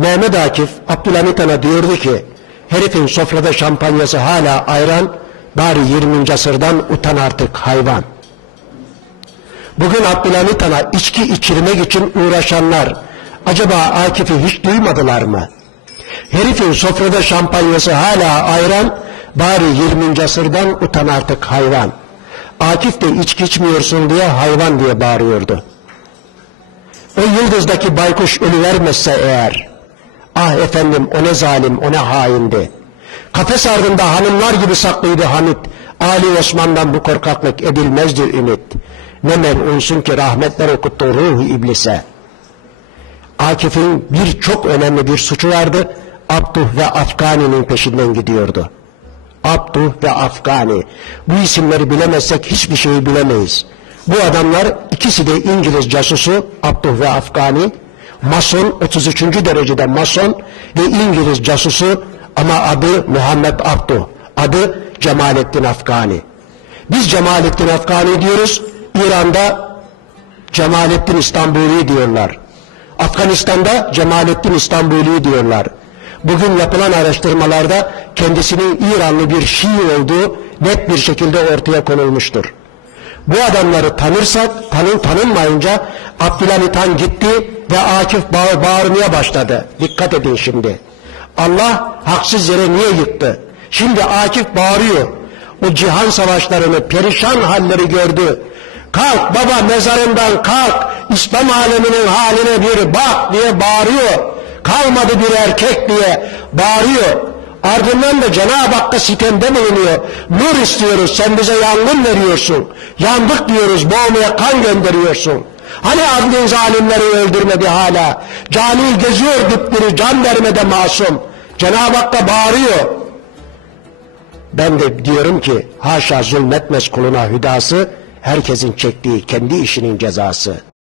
Mehmet Akif Abdülhamit Han'a diyordu ki herifin sofrada şampanyası hala ayran bari 20. asırdan utan artık hayvan. Bugün Abdülhamit Han'a içki içirmek için uğraşanlar acaba Akif'i hiç duymadılar mı? Herifin sofrada şampanyası hala ayran bari 20. asırdan utan artık hayvan. Akif de içki içmiyorsun diye hayvan diye bağırıyordu. O yıldızdaki baykuş ölüvermezse eğer, ah efendim o ne zalim, o ne haindi. Kafes ardında hanımlar gibi saklıydı Hamit, Ali Osman'dan bu korkaklık edilmezdir ümit. Ne melunsun ki rahmetler okuttu ruhu iblise. Akif'in bir çok önemli bir suçu vardı, Abduh ve Afgani'nin peşinden gidiyordu. Abduh ve Afgani. Bu isimleri bilemezsek hiçbir şeyi bilemeyiz. Bu adamlar ikisi de İngiliz casusu Abduh ve Afgani. Mason 33. derecede Mason ve İngiliz casusu ama adı Muhammed Abduh. Adı Cemalettin Afgani. Biz Cemalettin Afgani diyoruz. İran'da Cemalettin İstanbuli diyorlar. Afganistan'da Cemalettin İstanbuli diyorlar. Bugün yapılan araştırmalarda kendisinin İranlı bir Şii olduğu net bir şekilde ortaya konulmuştur. Bu adamları tanırsak, tanın tanınmayınca Abdülhamit Han gitti ve Akif bağır, bağırmaya başladı. Dikkat edin şimdi. Allah haksız yere niye yıktı? Şimdi Akif bağırıyor. O cihan savaşlarını, perişan halleri gördü. Kalk baba mezarından kalk, İslam aleminin haline bir bak diye bağırıyor. Kalmadı bir erkek diye bağırıyor. Ardından da Cenab-ı Hakk'a sitemde bulunuyor. Nur istiyoruz, sen bize yangın veriyorsun. Yandık diyoruz, boğmaya kan gönderiyorsun. Hani adlin zalimleri öldürmedi hala. Cani geziyor dipleri, can vermede masum. Cenab-ı Hakk'a bağırıyor. Ben de diyorum ki haşa zulmetmez kuluna hüdası, herkesin çektiği kendi işinin cezası.